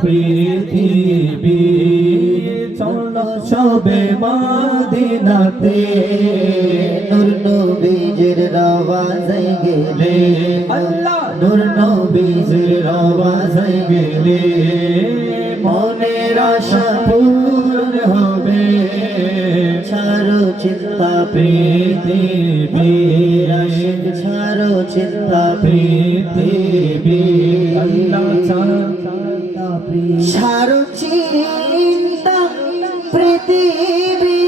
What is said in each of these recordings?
পৃথিবী চলো সবে মদিনাতে নূর নবীজির রওয়াজে গেলে আল্লাহ নূর নবীজির রওয়াজে গেলে মনের আশা পূরণ হবে। ছাড়ো চিন্তা পৃথিবী আশিক ছাড়ো চিন্তা পৃথিবী আল্লাহ ছাড়ো চিন্তা পৃথিবী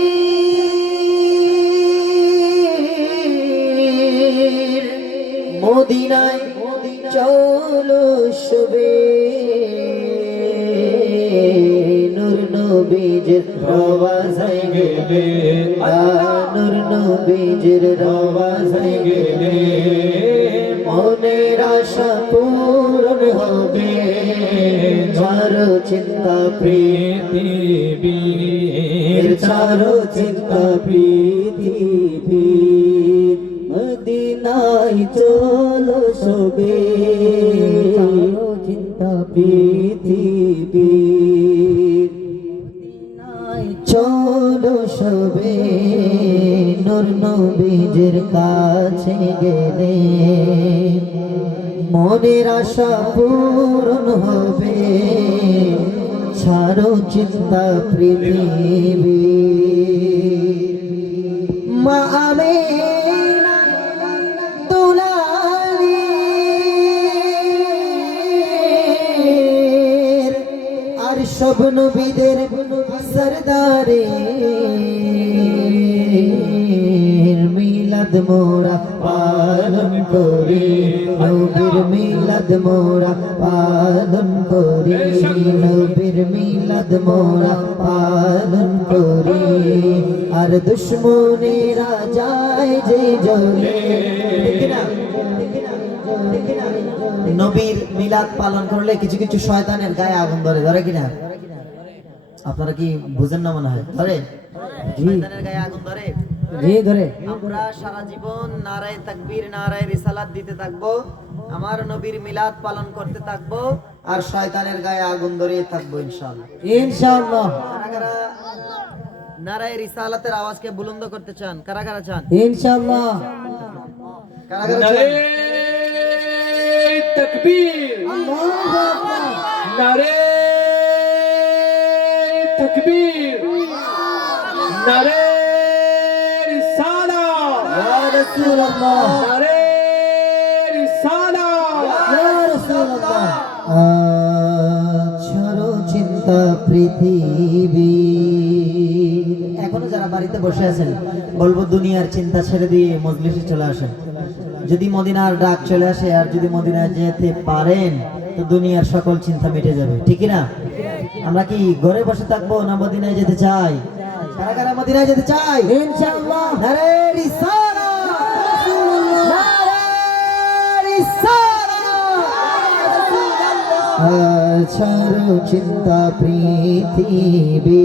মদিনায় চলো সবে নূর নবীজির রওয়াজে গেলে নূর নবীজির রওয়াজে গেলে মনের আশা পূরণ হবে। ছাড়ো চিন্তা পৃথিবী ছাড়ো চিন্তা পৃথিবী মদিনায় চলো সবে ছাড়ো চিন্তা পৃথিবী মদিনায় চলো সবে নূর নবীজির কাছে গেলে মনের আশা পূরণ হবে। ছাড়ো চিন্তা পৃথিবী মা আমেনা দুলারি আর সব নবীদের সরদারে মিলাদ মোরা পালন করি নবীর মিলাদ মোরা পালন করি নবীর মিলাদ মোরা পালন করি আর দুশ্মনেরা যায় যে জ্বলে। নবীর মিলাদ পালন করলে কিছু কিছু শয়তানের গায়ে আগুন ধরে, ধরে কিনা? আপনারা কি বুঝেন না মনে হয়? ধরে শয়তানের গায়ে আগুন ধরে, ধরে। আমরা সারা জীবন নারায়ে তাকবীর নারায়ে রিসালাত দিতে থাকবো, আমার নবীর মিলাদ পালন করতে থাকবো আর শয়তানের গায়ে আগুন ধরিয়ে থাকবো ইনশাআল্লাহ। ইনশাআল্লাহ। কারা কারা নারায়ে রিসালাতের আওয়াজকে বুলন্দ করতে চান? কারা কারা চান? ইনশাআল্লাহ। কারা কারা চান? নারে তাকবীর আল্লাহু আকবার। নারে তাকবীর নারে রিসালাত ইয়া রাসূলুল্লাহ নারে রিসালাত ইয়া রাসূলুল্লাহ। ছাড়ো চিন্তা পৃথিবী। এখনো যারা বাড়িতে বসে আছেন বলবো দুনিয়ার চিন্তা ছেড়ে দিয়ে মজলিসে চলে আসেন। যদি মদিনার ডাক চলে আসে আর যদি মদিনায় যেতে পারেন তো দুনিয়ার সকল চিন্তা মিটে যাবে, ঠিক না? আমরা কি ঘরে বসে থাকবো না মদিনায় যেতে চাই? কারা কারা মদিনায় যেতে চাই? ইনশাআল্লাহ। নারে রিসালাত নারে রিসালাত। ছাড়ো চিন্তা পৃথিবী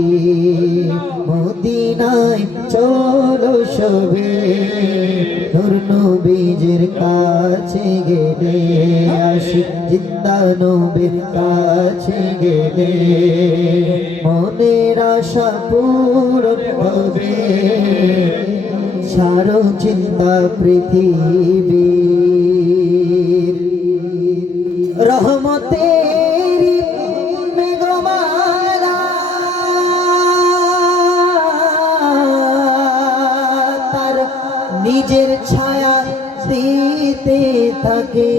মদিনায় চলো সবে নূর নবীজির কাছে গেলে আশিক জিন্দা নবীর কাছে গেলে মনের আশা পূরণ হবে। ছাড়ো চিন্তা পৃথিবী রহমতের মেঘমালা তার নিজের ছায়া দিতে থাকে।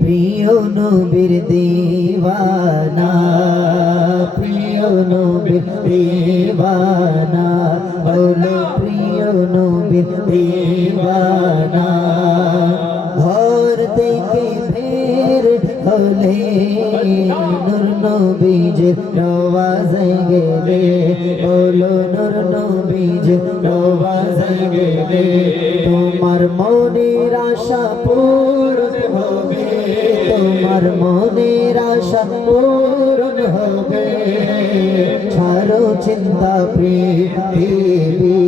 প্রিয় নবীর দিওয়ানা প্রিয় নবীর দিওয়ানা বলো প্রিয় নবীর দিওয়ানা ঘর থেকে বের হলে নূর নবীজির রওয়াজে গেলে বলো নূর নবীজির রওয়াজে গেলে তোমার মনের আশা পূরণ হবে। তোমার মনের আশা পূরণ হবে। ছাড়ো চিন্তা পৃথিবী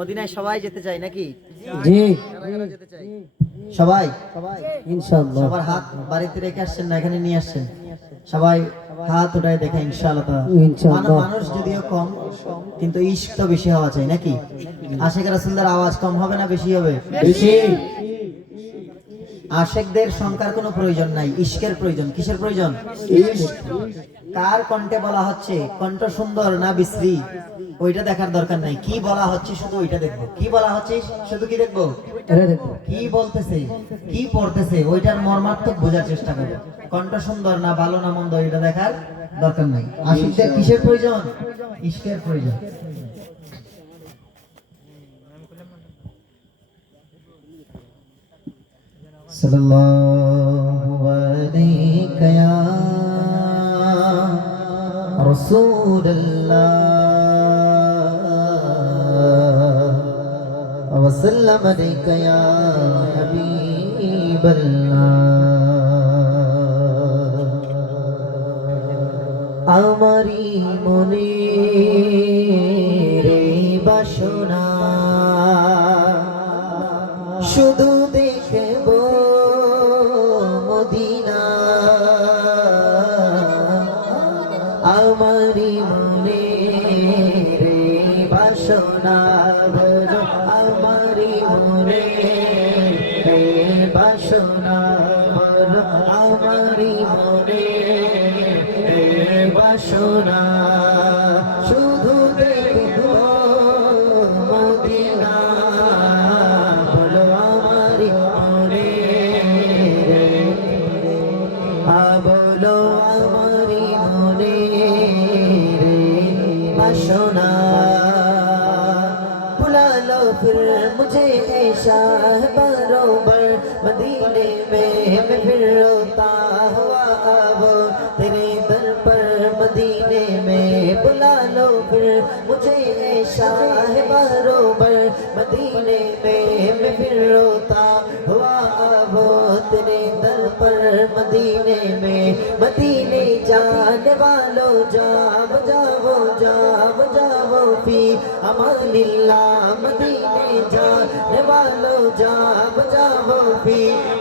মদিনায় সবাই যেতে চায় নাকি? জি কারা কারা যেতে চায়? সবাই ইনশাআল্লাহ। সবার হাত বাড়িতে রেখে আসছেন না এখানে নিয়ে আসছেন? সবাই হাত উঠায় দেখে ইনশাআল্লাহ তাআলা। ইনশাআল্লাহ। মানুষ যদিও কম কিন্তু ইশক তো বেশি হওয়া চাই নাকি? আশিক রাসূলদের আওয়াজ কম হবে না বেশি হবে? বেশি। আশিকদের সংখ্যার কোনো প্রয়োজন নাই, ইশকের প্রয়োজন। কিসের প্রয়োজন? কার কণ্ঠে বলা হচ্ছে, কণ্ঠ সুন্দর না বিশ্রী, ওইটা দেখার দরকার নাই। কি বলা হচ্ছে শুধু ওইটা দেখবো। কি বলা হচ্ছে শুধু কি দেখবো? এটা দেখো। কি বলতেছে, কি পড়তেছে, ওইটার মর্মার্থক বোঝার চেষ্টা করবো। কণ্ঠ সুন্দর না ভালো না মন্দ এটা দেখার দরকার নাই। আশিকদের কিসের প্রয়োজন? ইশকের প্রয়োজন। সাল্লাল্লাহু আলাইকা ইয়া রাসূলুল্লাহ ওয়া সাল্লাম আলাইকা ইয়া হাবিবাল্লাহ। আমারি মনে রে বাসনা শুধু দেখব মদিনা। আমারি মনে রে বাসনা বলো, আমারি মনে রে বাসনা বলো, আমারি মনে রে বাসনা শুধু দেখব মদিনা। বলো আমারি মনে রে, বলো আমারি মনে রে বাসনা। बुला लो फिर मुझे ऐसा बरोबर मदीने में मैं फिर रोता हुआ अब तेरे दर पर मदीने में। बुला लो फिर मुझे ऐसा बरोबर मदीने में मैं फिर रोता हुआ अब तेरे दर पर मदीने में। मदीने जाने वालों जाओ जाओ जाओ जाओ फी अमानिल्लाह। मदीने जाने वालों जाओ जाओ फी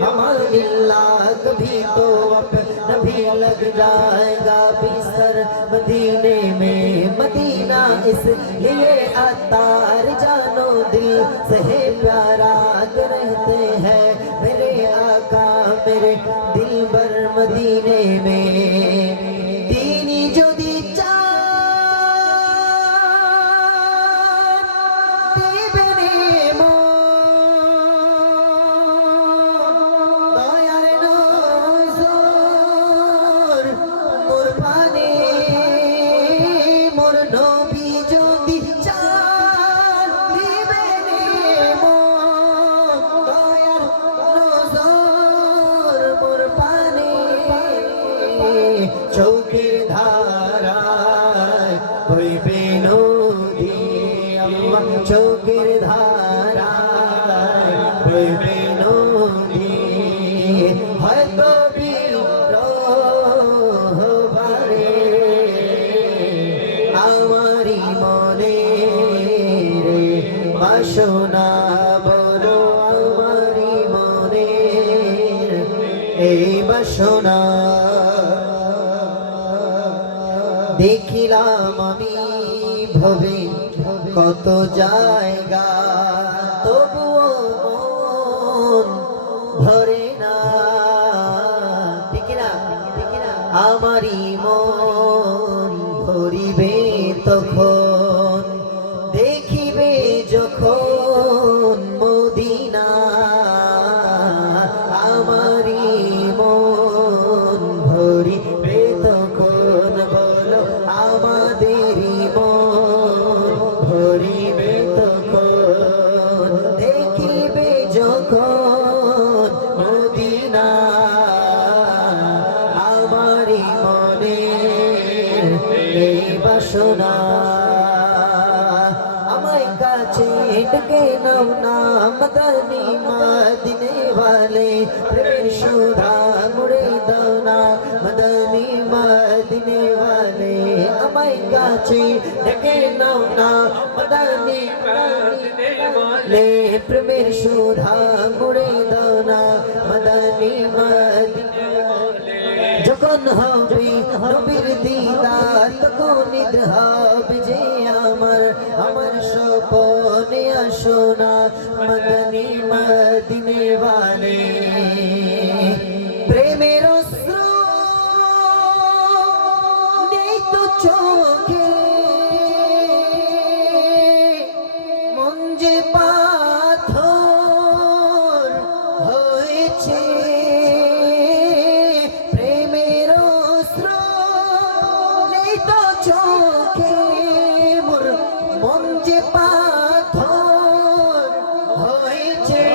अमानिल्लाह। कभी तो अपना भी लग जाएगा बिस्तर मदीने में। मदीना इसलिए अतार जानो दिल से है प्यारा के रहते हैं मेरे आका मेरे दिल भर मदीने में। दीनी जो दी চৌকির ধারায় হইবে নদী আল্লাহ। চৌকির ধারায় হইবে নদী হয়তো বিরহবারে। আমারি মনে রে বাসনা বলো, আমারি মনে এই বাসনা। দেখিলাম আমি ভবে কত জায়গা তবুও মন ভরে না। ঠিক না? আমারি মন ভরিবে তখন দেখিবে যখন মদিনা। আমারি মন ভরিবে তখন বলো, আমাদেরই মন ভরিবে তখন দেখিবে যখন মদিনা। আমারি মনে এই বাসনা। আমায় কাছে ডেকে নাও না মদনী মদিনে वाले प्रेम सुधा मुड़े दाना मदनी मदीने वाले আমায় কাছে ডেকে নাও না মদানি লে প্রেমের সুধা মুড়ে দাও না মদানি মদিনা যখন হবে নবীর দিদার তখন নিদ হবে যে আমার আমার স্বপনে আসো না মদনী মদিনে वाले প্রেমের অস্ত্র নেই তো চোখে মন যে পাথর হয়েছে চোখে মোর মন যে পাথর হয়েছে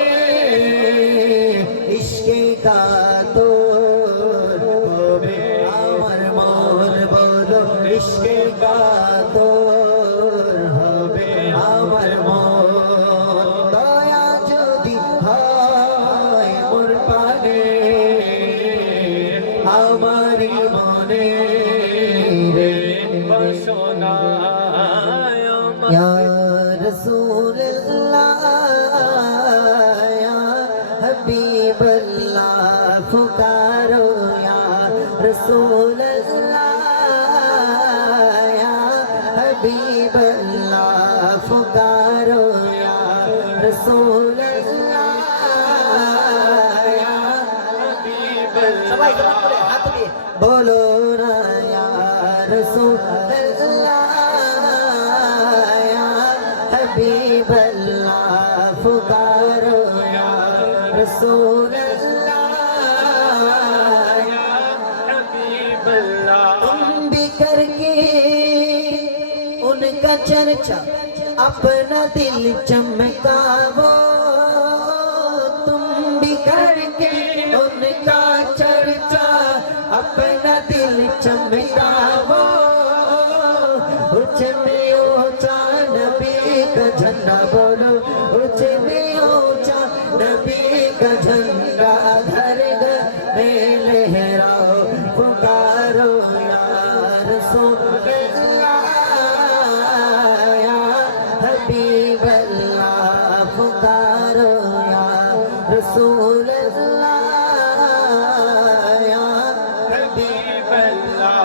ইশকে কাতর হবে আমার মন বলো ইশকে কাতর হবে আমার মন দয়া যদি হয় মোর পানে আমারই মনে या रसूल अल्लाह या हबीब अल्लाह पुकारो या रसूल अल्लाह या हबीब अल्लाह पुकारो या रसूल अल्लाह या हबीब अल्लाह बोलो ना या रसूल हबीब अल्लाह पुकारो या रसूल अल्लाह या हबीब अल्लाह तुम भी करके उनका चर्चा अपना दिल चमकावो तुम भी करके उनका चर्चा अपना दिल चमकावो ऊंचे में ऊंचा नबी का झंडा बोलो ऊंचे में ऊंचा नबी का झंडा घर घर में लहराओ पुकारो या रसूल अल्लाह या हबीब अल्लाह पुकारो या रसूल अल्लाह या हबीब अल्लाह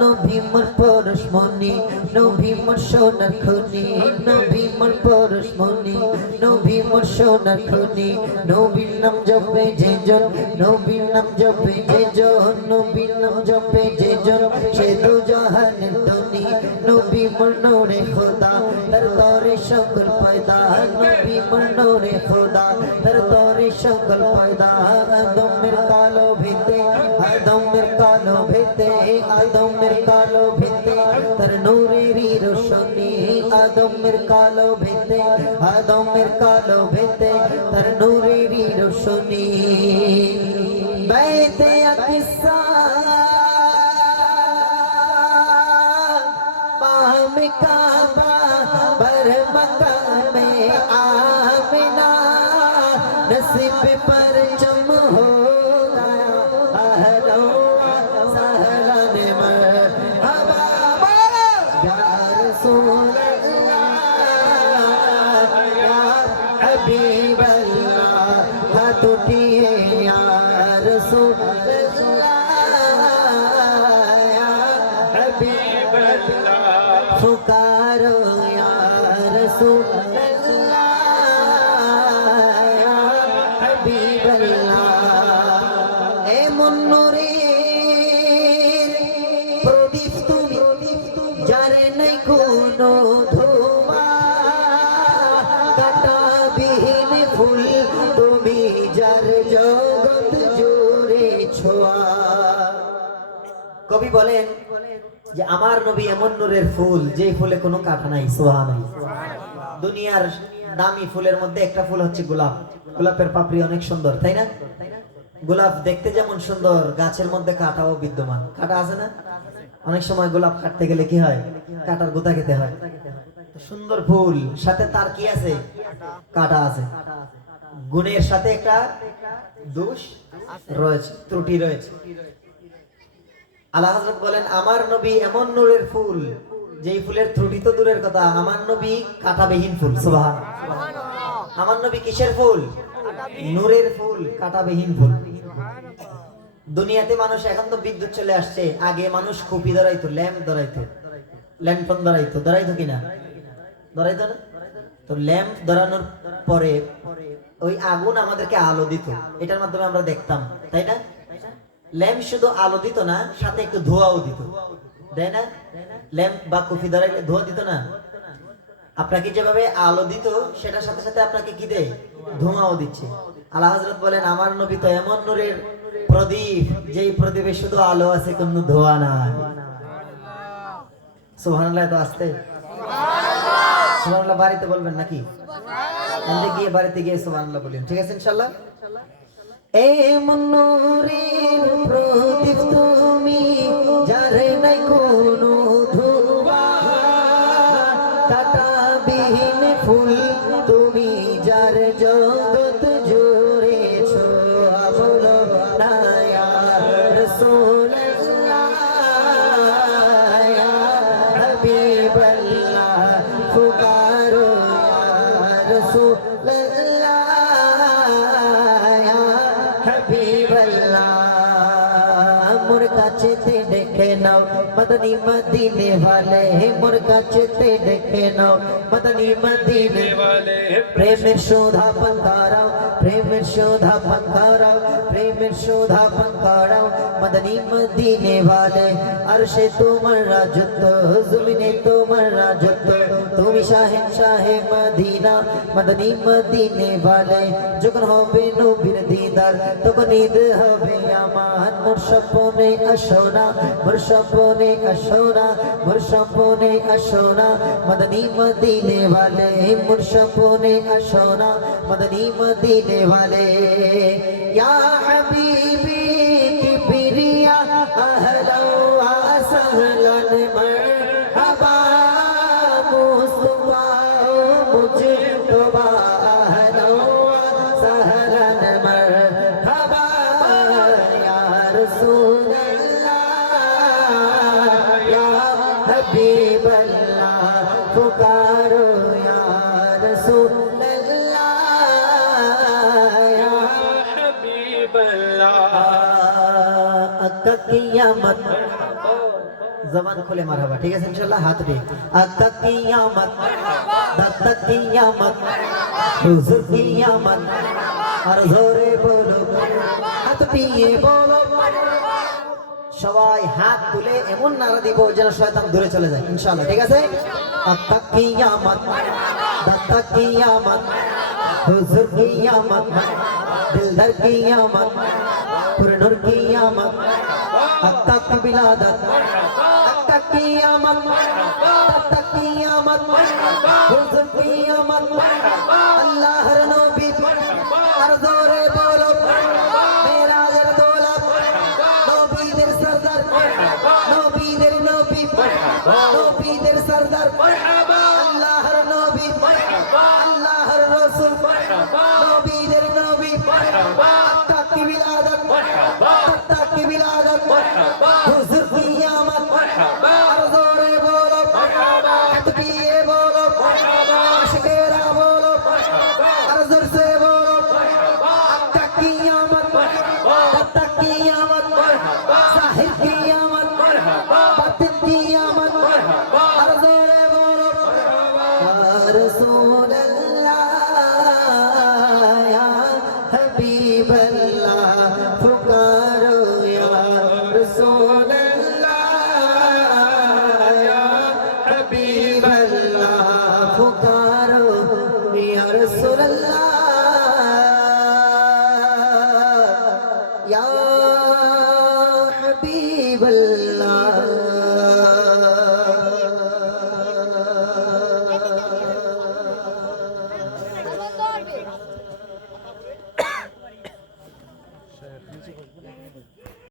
नबी मोर परशमणि नबी मोर सोनार खनि नबी मोर परशमणि नबी मोर सोनार खनि नबीर नाम जपे जेজন नबीर नाम जपे जेজন नबीर नाम जपे जेজন সে দু জাহানের ধনী নবী মোর নূরে খোদা তার তরে সকল পয়দা নবী মোর নূরে খোদা তার তরে সকল পয়দা আদমের কালো ভিতে আদমের কালো ভিতে আদমের কালো ভিতে তার নূরেরই রোশনী আদমের কালো ভিতে আদমের কালো ভিতে তার নূরেরই রোশনী বাইতে আকিসা बाम काबा बर मकामे आमिना नसीब पर चम हो गया अहलो सहलन मरहबा या रसूल अल्लाह या हबीब अल्लाह हाथ उठिए या रसूल अल्लाह या हबीब पुकारो या रसूल अल्लाह या हबीब अल्लाह ए मुन्नुरेर प्रदीप তুমি যারে নাই কোনো ধোয়া কাঁটাবিহীন ফুল তুমি যার জগৎ জুড়ে ছোঁয়া কবি বলেন যে আমার নবী এমন নূরের ফুল যে ফুলে কোনো কাঁটা নাই সুবহানাল্লাহ দুনিয়ার দামি ফুলের মধ্যে একটা ফুল হচ্ছে গোলাপ গোলাপের পাপড়ি অনেক সুন্দর তাই না গোলাপ দেখতে যেমন সুন্দর গাছের মধ্যে কাঁটাও বিদ্যমান কাঁটা আছে না অনেক সময় গোলাপ কাটতে গেলে কি হয় কাঁটার গোতা খেতে হয় তো সুন্দর ফুল সাথে তার কি আছে কাঁটা আছে গুণের সাথে একটা দোষ রয়েছে ত্রুটি রয়েছে আল্লাহ হযরত বলেন আমার নবী এমন নূরের ফুল যেই ফুলের ত্রুটি তো দূরের কথা, আমার নবী কাঁটাবিহীন ফুল। সুবহান। আমার নবী কিসের ফুল? নূরের ফুল, কাঁটাবিহীন ফুল। দুনিয়াতে মানুষ, এখন তো বিদ্যুৎ চলে আসছে, আগে মানুষ খুপি ধরাইতো, ল্যাম্প ধরাইতো, ল্যাম্পন ধরাইতো, ধরাইতো কিনা? ধরাইতো না? তো ল্যাম্প ধরানোর পরে ওই আগুন আমাদেরকে আলো দিত, এটার মাধ্যমে আমরা দেখতাম, তাই না? ল্যাম্প শুধু আলো দিত না, সাথে একটু ধোঁয়াও দিত, তাই না? ল্যাম্প বা কফি ধরাইলে ধোঁয়া দিত না? আপনাকে যেভাবে আলো দিত, সেটার সাথে সাথে আপনাকে কি দেয়? ধোঁয়াও দিচ্ছে। আল্লাহ হযরত বলেন, আমার নবী তো এমন নূরের প্রদীপ, যেই প্রদীপে শুধু আলো আছে, কোনো ধোঁয়া নাই। সুবহানাল্লাহ। তো আসতে সুবহানাল্লাহ বাড়িতে বলবেন নাকি? আমরা গিয়ে বাড়িতে গিয়ে সুবহানাল্লাহ বলেন, ঠিক আছে ইনশাআল্লাহ। এমন নূরের প্রদীপ তুমি, যার নাই কোনো ধোঁয়া, কাঁটাবিহীন ফুল তুমি, যার জগৎ জুড়েছো, বলো না ইয়া রাসূলুল্লাহ, ইয়া হাবিবাল্লাহ, পুকারো ইয়া রাসূলুল্লাহ, ইয়া হাবিবাল্লাহ। মোর কাছেতে ডেকে নাও মদনী মদিনে वाले, মোর কাছেতে ডেকে নাও মদনী মদিনে वाले। প্রেমের শোধা পান করাও, প্রেমের শোধা পান করাও, প্রেমের শোধা পান করাও মদনী মদিনে वाले। আরশে তোমার রাজত্ব, জমিনে তোমার রাজত্ব, তুমি শাহে মদিনা মদনী মদিনে वाले। যখন হবে নবীর দিদার, তখন ঈদ হবে আমার। মোর স্বপ্নে আসো না, মোর স্বপ্নে আসো না, মোর স্বপ্নে আসো না মদনী মদিনে वाले। মোর স্বপ্নে আসো না মদনী মদিনে वाले। ইয়া হাবিবি কিবরিয়া আহলান ওয়া সাহলান মারহাবা, মুস্তাফা মুজতবা আহলান ওয়া সাহলান মারহাবা, ইয়া রাসূলুল্লাহ, ইয়া হাবিবাল্লাহ, পুকারো ইয়া রাসূলুল্লাহ, ইয়া হাবিবাল্লাহ। আকা কিয়ামত, জবান খুলে মারহাবা, ঠিক আছে ইনশাআল্লাহ। হাত উঠিয়ে আকা কিয়ামত, দাতা কিয়ামত, হুজুর কিয়ামত, আর জোরে বলো, হাত দিয়ে বলো। সবাই হাত তুলে এমন নারা দিব যেন শয়তান দূরে চলে যায় ইনশাআল্লাহ, ঠিক আছে? আকা কিয়ামত, দাতা কিয়ামত, হুজুর কিয়ামত, দিলদার কিয়ামত, পুরনুর কিয়ামত, আকা কি বিলাদত, আকা কিয়ামত, দাতা কিয়ামত, হুজুর কিয়ামত, আল্লাহর নবী, আর জোরে বলো, মেরাজের দৌলত, নবীদের সরদার, নবীদের নবী, নবীদের সরদার, আল্লাহর নবী, আল্লাহর রাসূল, নবীদের নবী, আকা কি বিলাদত, দাতা কি বিলাদত, হুজুর কিয়ামত, আর জোরে বলো, হাত দিয়ে বলো, আশিকেরা বলো, আর জোর সে বলো, আকা কিয়ামত, দাতা কিয়ামত, সাহিব কিয়ামত, বাতিন কিয়ামত, আর জোরে বলো, আর